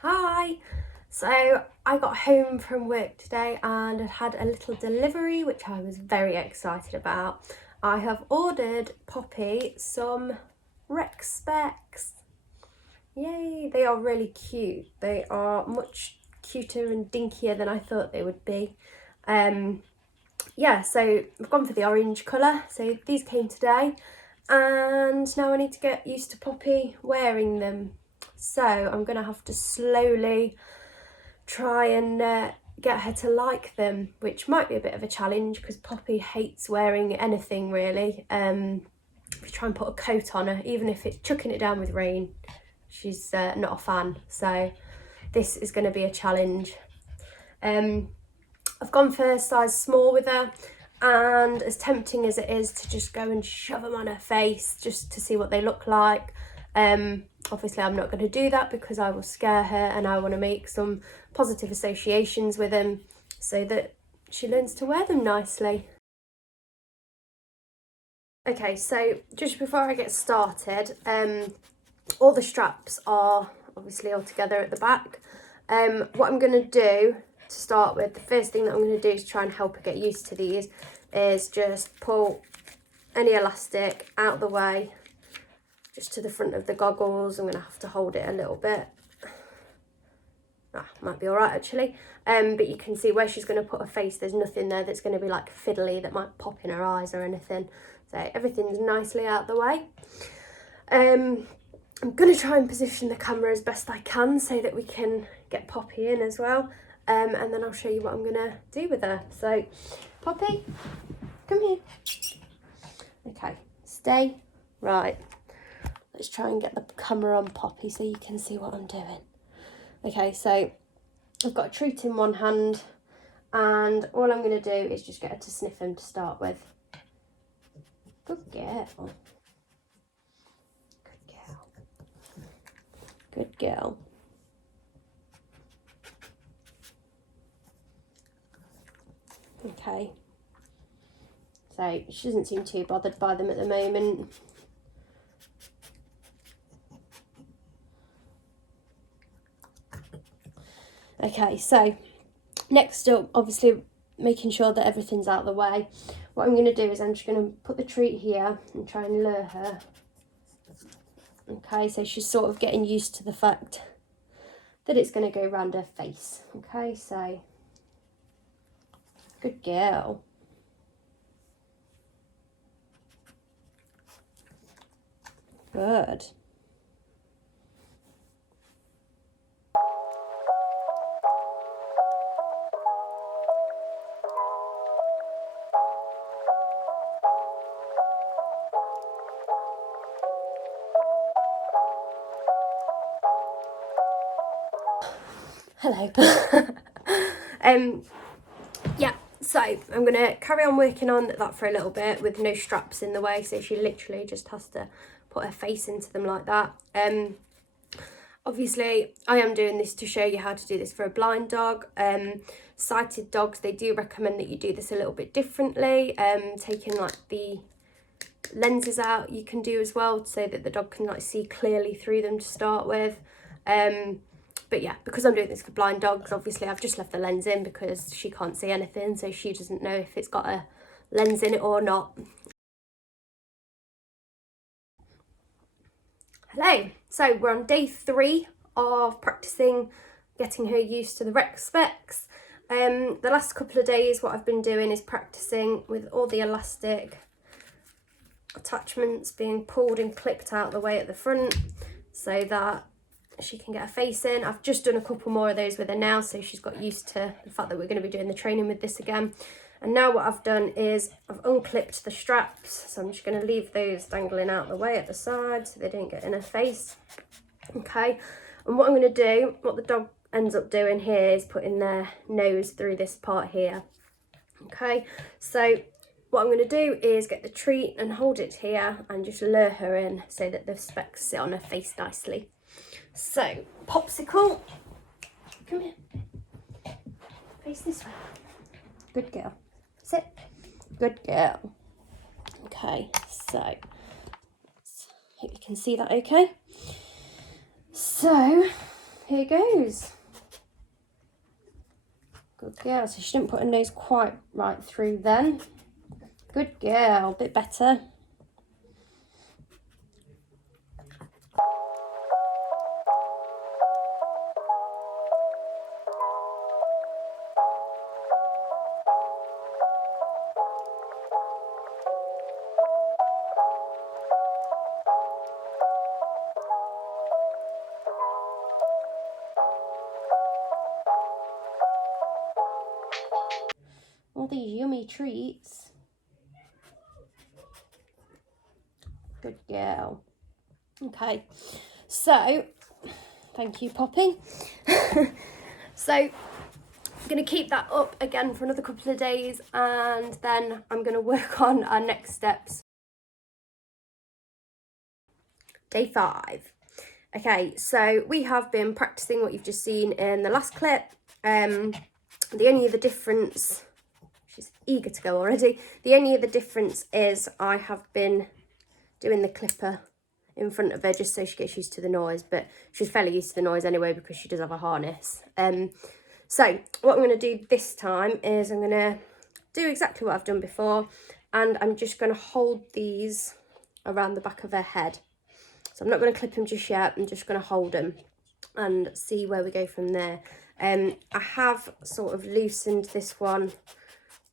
Hi! So I got home from work today and had a little delivery which I was very excited about. I have ordered Poppy some Rex specs. Yay! They are really cute. They are much cuter and dinkier than I thought they would be. Yeah, so I've gone for the orange colour. So these came today and now I need to get used to Poppy wearing them. So I'm going to have to slowly try and get her to like them, which might be a bit of a challenge because Poppy hates wearing anything really. If you try and put a coat on her, even if it's chucking it down with rain, she's not a fan. So this is going to be a challenge. I've gone for size small with her, and as tempting as it is to just go and shove them on her face just to see what they look like, obviously I'm not going to do that because I will scare her, and I want to make some positive associations with them so that she learns to wear them nicely. Okay, so just before I get started, all the straps are obviously all together at the back. What I'm going to do to start with, the first thing that I'm going to do is try and help her get used to these, is just pull any elastic out the way, just to the front of the goggles. I'm going to have to hold it a little bit. Might be all right actually. But you can see where she's going to put her face, there's nothing there that's going to be like fiddly that might pop in her eyes or anything. So everything's nicely out the way. I'm going to try and position the camera as best I can so that we can get Poppy in as well. And then I'll show you what I'm going to do with her. So, Poppy, come here. Okay, stay. Right. Let's try and get the camera on Poppy so you can see what I'm doing. Okay, so I've got a treat in one hand, and all I'm going to do is just get her to sniff him to start with. Good girl. Good girl. Good girl. Okay. So she doesn't seem too bothered by them at the moment. Okay, so next up, obviously making sure that everything's out of the way. What I'm going to do is I'm just going to put the treat here and try and lure her. Okay, so she's sort of getting used to the fact that it's going to go around her face. Okay, so good girl. Good. Hello. Yeah, so I'm going to carry on working on that for a little bit with no straps in the way, so she literally just has to put her face into them like that. Obviously I am doing this to show you how to do this for a blind dog. Sighted dogs, they do recommend that you do this a little bit differently. Taking like the lenses out you can do as well, so that the dog can like see clearly through them to start with. But yeah, because I'm doing this for blind dogs, obviously I've just left the lens in because she can't see anything, so she doesn't know if it's got a lens in it or not. Hello, so we're on day 3 of practicing getting her used to the Rex specs. The last couple of days what I've been doing is practicing with all the elastic attachments being pulled and clipped out the way at the front so that she can get her face in. I've just done a couple more of those with her now, so she's got used to the fact that we're going to be doing the training with this again. And now what I've done is I've unclipped the straps, so I'm just going to leave those dangling out the way at the side so they don't get in her face. Okay, and what I'm going to do, what the dog ends up doing here, is putting their nose through this part here. Okay, so what I'm going to do is get the treat and hold it here and just lure her in so that the specs sit on her face nicely. So, Popsicle, come here, face this way. Good girl. Sit. Good girl. Okay, so hope you can see that okay. So here goes. Good girl. So she didn't put her nose quite right through then. Good girl. Bit better. All these yummy treats. Good girl. Okay, so thank you, Poppy. So I'm going to keep that up again for another couple of days, and then I'm going to work on our next steps. Day 5. Okay, so we have been practicing what you've just seen in the last clip. The only other difference, she's eager to go already, the only other difference is I have been doing the clipper in front of her just so she gets used to the noise, but she's fairly used to the noise anyway because she does have a harness. So what I'm going to do this time is I'm going to do exactly what I've done before, and I'm just going to hold these around the back of her head. So I'm not going to clip them just yet, I'm just going to hold them and see where we go from there. I have sort of loosened this one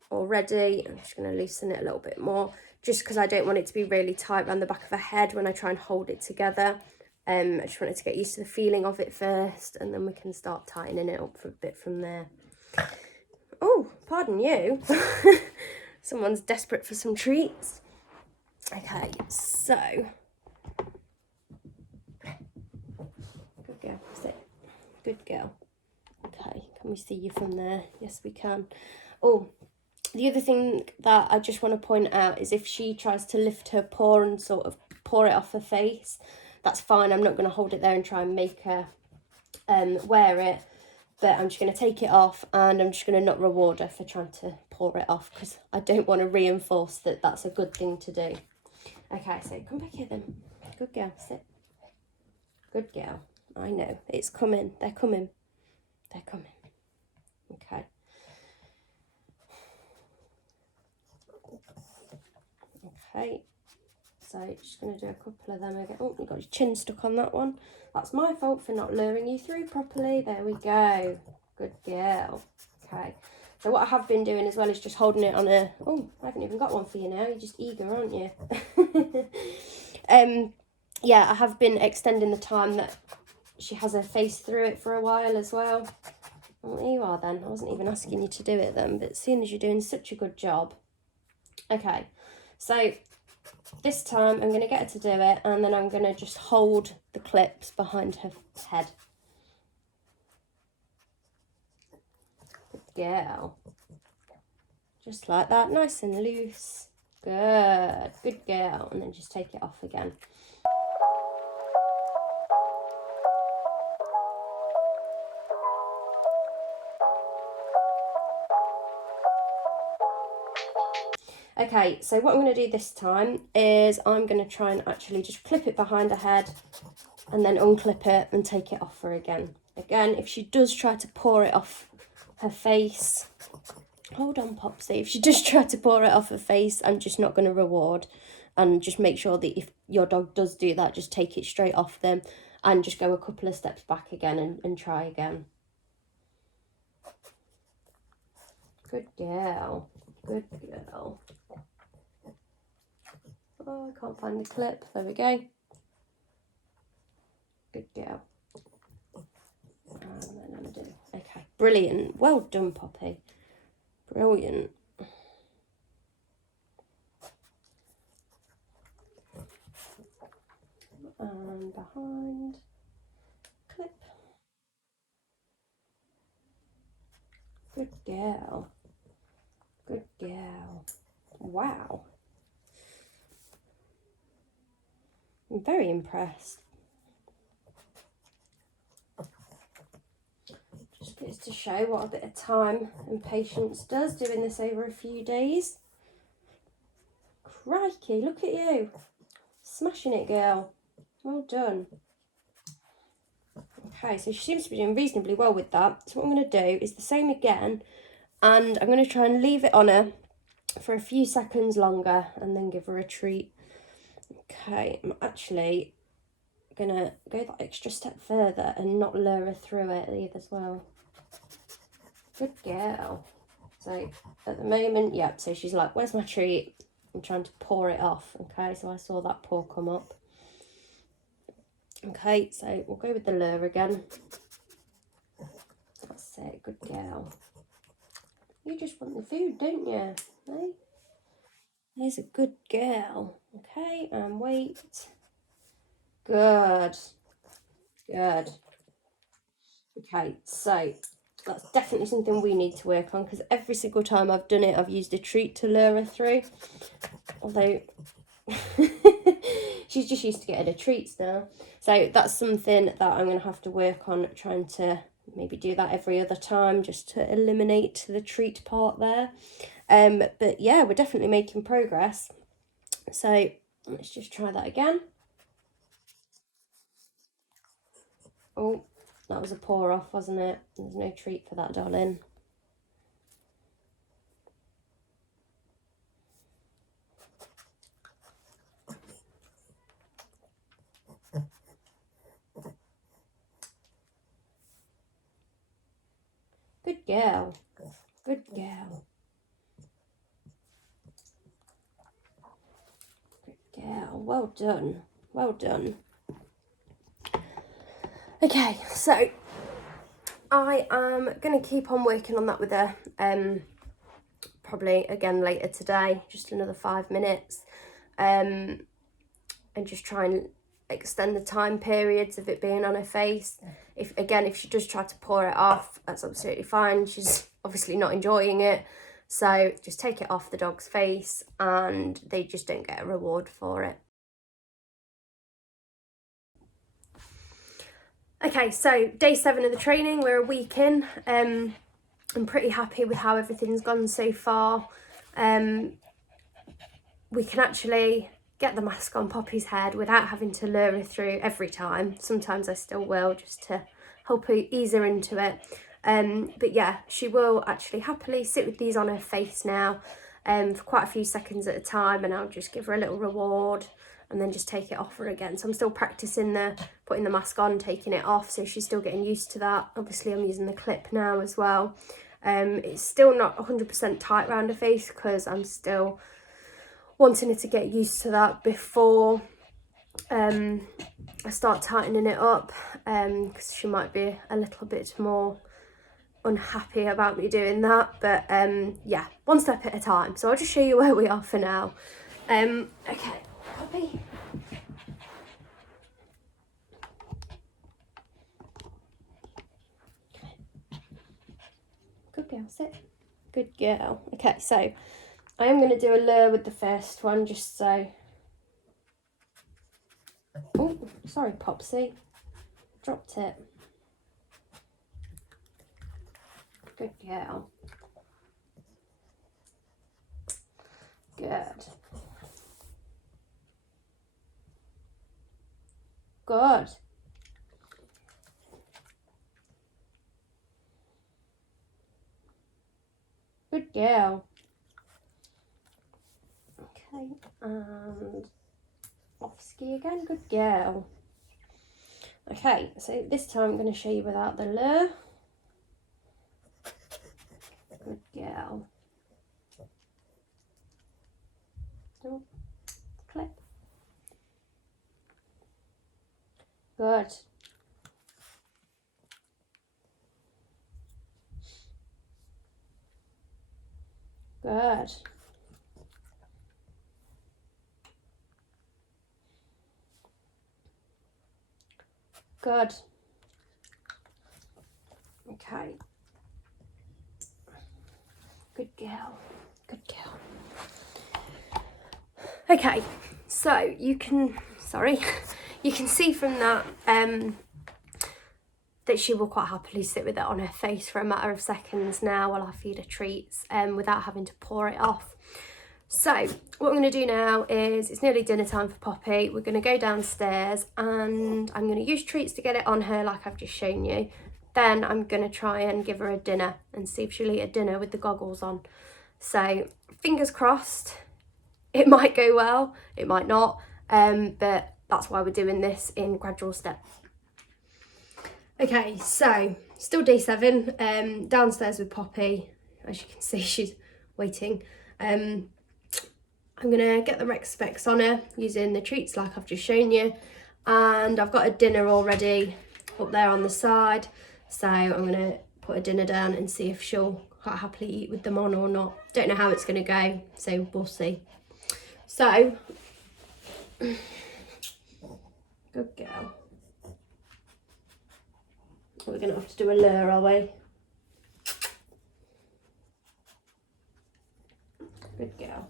already. I'm just going to loosen it a little bit more, just because I don't want it to be really tight around the back of her head when I try and hold it together. I just wanted to get used to the feeling of it first, and then we can start tightening it up for a bit from there. Oh, pardon you. Someone's desperate for some treats. Okay, so good girl, sit. Good girl. Okay, can we see you from there? Yes, we can. Oh, the other thing that I just want to point out is if she tries to lift her paw and sort of paw it off her face, that's fine. I'm not going to hold it there and try and make her wear it, but I'm just going to take it off, and I'm just going to not reward her for trying to paw it off, because I don't want to reinforce that that's a good thing to do. Okay, so come back here then. Good girl, sit. Good girl. I know, it's coming. They're coming. They're coming. Okay. Okay. So just going to do a couple of them again. Oh, you got your chin stuck on that one. That's my fault for not luring you through properly. There we go. Good girl. Okay. So what I have been doing as well is just holding it on a... Oh, I haven't even got one for you now. You're just eager, aren't you? Yeah, I have been extending the time that she has her face through it for a while as well. Well, there you are then. I wasn't even asking you to do it then, but seeing as you're doing such a good job. Okay, so this time I'm going to get her to do it, and then I'm going to just hold the clips behind her head. Good girl. Just like that, nice and loose. Good, good girl. And then just take it off again. Okay, so what I'm going to do this time is I'm going to try and actually just clip it behind her head and then unclip it and take it off her again. Again, if she does try to paw it off her face, hold on, Popsy, if she does try to paw it off her face, I'm just not going to reward, and just make sure that if your dog does do that, just take it straight off them and just go a couple of steps back again and try again. Good girl. Good girl. Oh, I can't find the clip. There we go. Good girl. And then undo. Okay, brilliant. Well done, Poppy. Brilliant. And behind. Clip. Good girl. Good girl. Wow. I'm very impressed. Just goes to show what a bit of time and patience does, doing this over a few days. Crikey, look at you. Smashing it, girl. Well done. Okay, so she seems to be doing reasonably well with that. So what I'm going to do is the same again, and I'm going to try and leave it on her for a few seconds longer and then give her a treat. Okay, I'm actually going to go that extra step further and not lure her through it either as well. Good girl. So at the moment, yep, so she's like, where's my treat? I'm trying to pour it off. Okay, so I saw that pour come up. Okay, so we'll go with the lure again. That's it, good girl. You just want the food, don't you? Hey? There's a good girl. Okay, and wait. Good. Good. Okay, so that's definitely something we need to work on, because every single time I've done it, I've used a treat to lure her through. Although she's just used to getting her treats now. So that's something that I'm going to have to work on, trying to maybe do that every other time, just to eliminate the treat part there. But yeah, we're definitely making progress. So let's just try that again. Oh, that was a pour off, wasn't it? There's no treat for that, darling. Good girl. Good girl. Good girl. Well done. Well done. Okay, so I am going to keep on working on that with her, probably again later today, just another 5 minutes, and just try and extend the time periods of it being on her face. If she does try to pour it off, that's absolutely fine. She's obviously not enjoying it, so just take it off the dog's face and they just don't get a reward for it. Okay, so day 7 of the training, we're a week in. I'm pretty happy with how everything's gone so far. We can actually get the mask on Poppy's head without having to lure her through every time. Sometimes I still will, just to help her ease her into it. But yeah, she will actually happily sit with these on her face now, for quite a few seconds at a time, and I'll just give her a little reward and then just take it off her again. So I'm still practicing putting the mask on, taking it off, so she's still getting used to that. Obviously I'm using the clip now as well. It's still not 100% tight around her face, because I'm still wanting her to get used to that before I start tightening it up, because she might be a little bit more unhappy about me doing that. But yeah, one step at a time. So I'll just show you where we are for now. Okay, Poppy. Good girl, sit. Good girl. Okay, so I am going to do a lure with the first one, just so... Oh, sorry, Popsy. Dropped it. Good girl. Good. Good. Good girl. Okay, and off ski again. Good girl. Okay, so this time I'm going to show you without the lure. Good girl. Oh, clip. Good. Good. Good. Okay. Good girl. Good girl. Okay, so you can, you can see from that that she will quite happily sit with it on her face for a matter of seconds now while I feed her treats, without having to pour it off. So what I'm going to do now is, it's nearly dinner time for Poppy. We're going to go downstairs and I'm going to use treats to get it on her like I've just shown you. Then I'm going to try and give her a dinner and see if she'll eat a dinner with the goggles on. So fingers crossed, it might go well, it might not, but that's why we're doing this in gradual steps. Okay, so still day 7, downstairs with Poppy. As you can see, she's waiting. I'm gonna get the rec specs on her using the treats like I've just shown you, and I've got a dinner already up there on the side, so I'm gonna put a dinner down and see if she'll quite happily eat with them on or not. Don't know how it's gonna go, so we'll see. So good girl. We're gonna have to do a lure, are we? Good girl.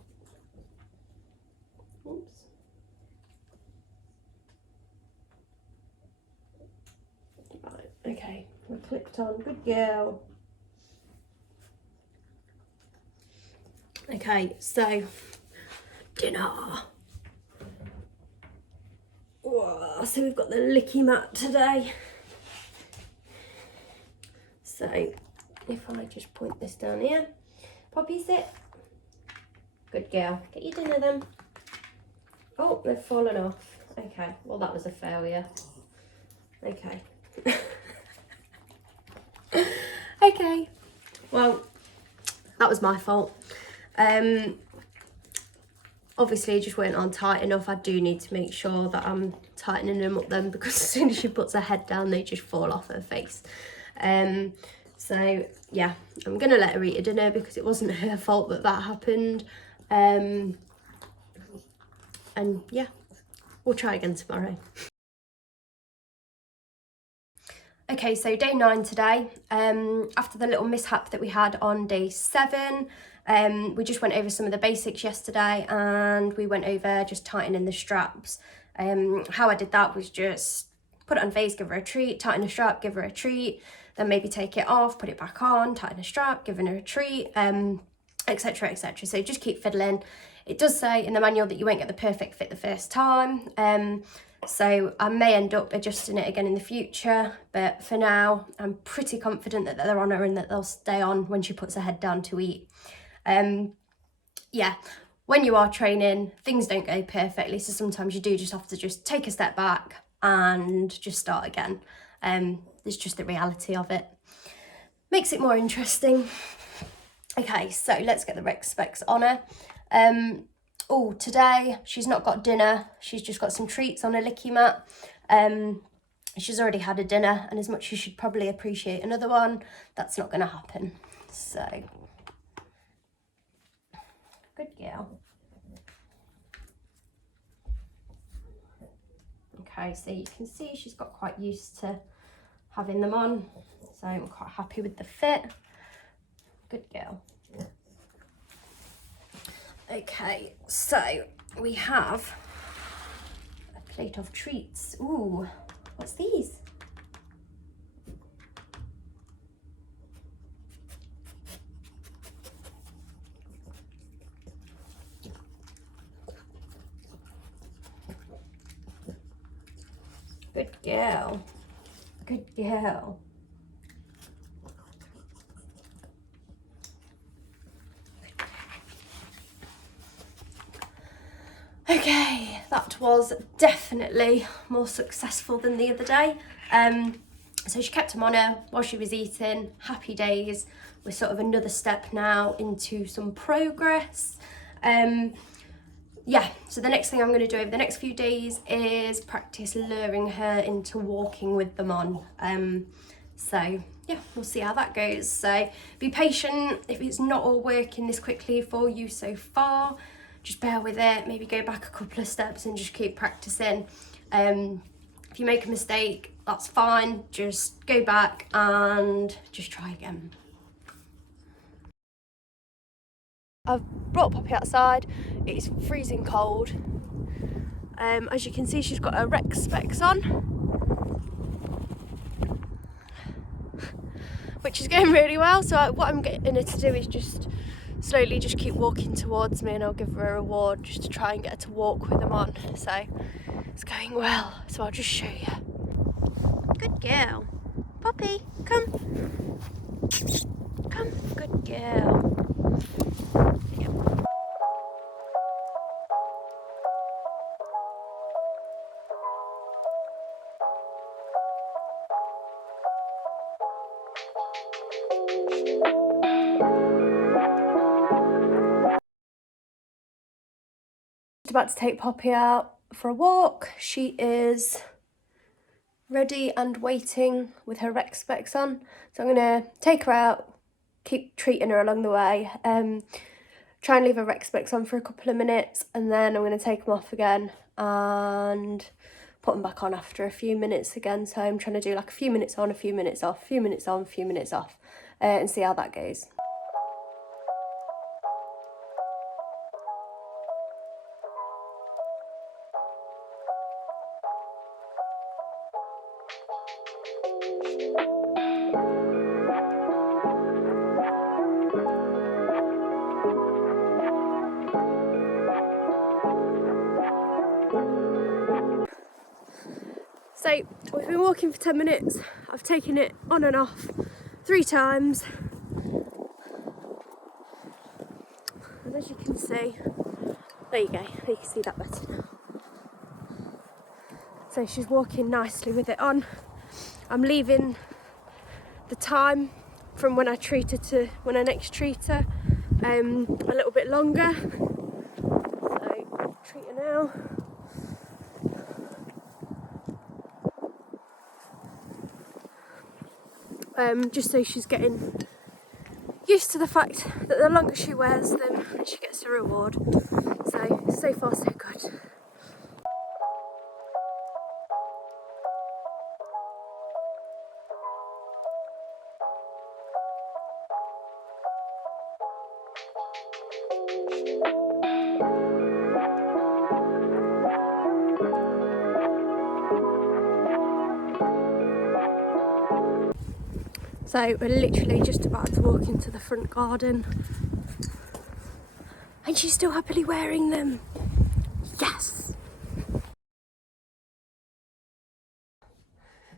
Oops. Right, okay, we're clipped on. Good girl. Okay, so dinner. Whoa, so we've got the licky mat today. So if I just point this down here, Poppy, sit. Good girl. Get your dinner then. Oh, they've fallen off. Okay, well that was a failure. Okay. Okay, well, that was my fault. Obviously, just weren't on tight enough. I do need to make sure that I'm tightening them up then, because as soon as she puts her head down, they just fall off her face. So yeah, I'm gonna let her eat her dinner because it wasn't her fault that that happened. And yeah, we'll try again tomorrow. Okay, so day 9 today. After the little mishap that we had on day 7, we just went over some of the basics yesterday, and we went over just tightening the straps. How I did that was just put it on face, give her a treat, tighten a strap, give her a treat, then maybe take it off, put it back on, tighten a strap, giving her a treat, etc, etc. So just keep fiddling. It does say in the manual that you won't get the perfect fit the first time, so I may end up adjusting it again in the future, but for now I'm pretty confident that they're on her and that they'll stay on when she puts her head down to eat. Yeah, when you are training, things don't go perfectly, so sometimes you do just have to just take a step back and just start again. It's just the reality of it. Makes it more interesting. Okay, so let's get the rec specs on her. Oh, today she's not got dinner. She's just got some treats on her licky mat. She's already had a dinner, and as much as she'd probably appreciate another one, that's not going to happen. So, good girl. Okay, so you can see she's got quite used to having them on, so I'm quite happy with the fit. Good girl. Okay, so we have a plate of treats. Ooh, what's these? Good girl. Good girl. Okay, that was definitely more successful than the other day. So she kept them on her while she was eating. Happy days. We're sort of another step now into some progress. Yeah, so the next thing I'm going to do over the next few days is practice luring her into walking with them on. So yeah, we'll see how that goes. So be patient if it's not all working this quickly for you so far. Just bear with it, maybe go back a couple of steps and just keep practicing. If you make a mistake, that's fine. Just go back and just try again. I've brought Poppy outside. It's freezing cold. As you can see, she's got her rec specs on, which is going really well. So what I'm getting her to do is just slowly just keep walking towards me and I'll give her a reward just to try and get her to walk with them on. So it's going well, so I'll just show you. Good girl. Poppy, come. Come, good girl. Yep. About to take Poppy out for a walk. She is ready and waiting with her rec specs on. So I'm gonna take her out, keep treating her along the way, try and leave her rec specs on for a couple of minutes, and then I'm gonna take them off again and put them back on after a few minutes again. So I'm trying to do like a few minutes on, a few minutes off, a few minutes on, a few minutes off, and see how that goes. So we've been walking for 10 minutes. I've taken it on and off 3 times. And as you can see, there you go, you can see that better now. So she's walking nicely with it on. I'm leaving the time from when I treat her to when I next treat her a little bit longer. So treat her now. Just so she's getting used to the fact that the longer she wears them, she gets a reward. So far so good. So we're literally just about to walk into the front garden and she's still happily wearing them. Yes!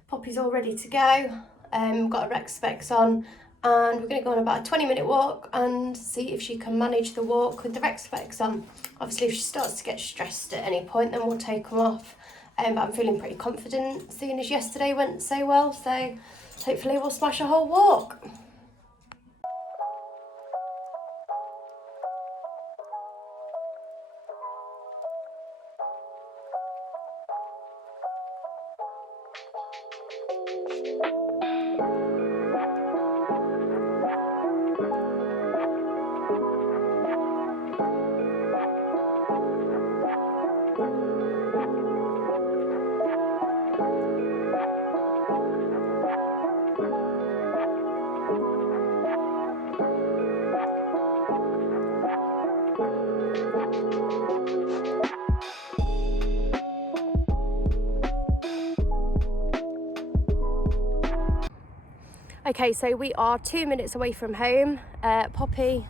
Poppy's all ready to go. Got her rec specs on and we're going to go on about a 20-minute walk and see if she can manage the walk with the rec specs on. Obviously if she starts to get stressed at any point then we'll take them off. But I'm feeling pretty confident seeing as yesterday went so well, so hopefully we'll smash a whole walk. Okay, so we are 2 minutes away from home. Poppy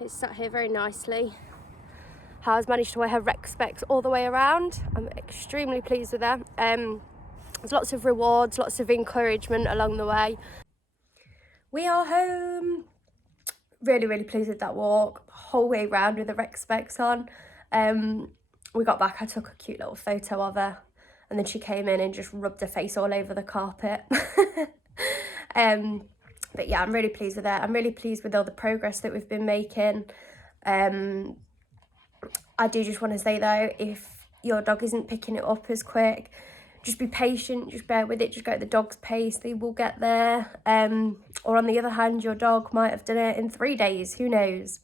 is sat here very nicely. Has managed to wear her rec specs all the way around. I'm extremely pleased with her. There's lots of rewards, lots of encouragement along the way. We are home. Really, really pleased with that walk. The whole way round with the rec specs on. We got back, I took a cute little photo of her and then she came in and just rubbed her face all over the carpet. But yeah, I'm really pleased with that. I'm really pleased with all the progress that we've been making. I do just want to say though, if your dog isn't picking it up as quick, just be patient, just bear with it, just go at the dog's pace, they will get there. Or on the other hand, your dog might have done it in 3 days, who knows.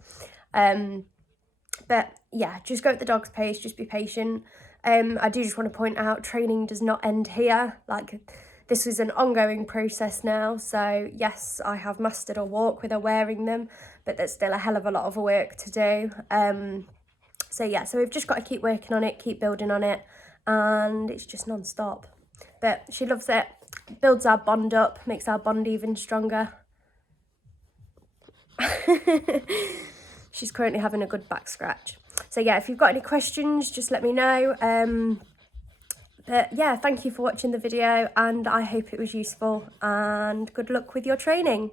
But yeah, just go at the dog's pace, just be patient. I do just want to point out, training does not end here. Like, this is an ongoing process now. So yes, I have mastered a walk with her wearing them, but there's still a hell of a lot of work to do. So yeah, so we've just got to keep working on it, keep building on it, and it's just non-stop. But she loves it, builds our bond up, makes our bond even stronger. She's currently having a good back scratch. So yeah, if you've got any questions, just let me know. But yeah, thank you for watching the video, and I hope it was useful, and good luck with your training.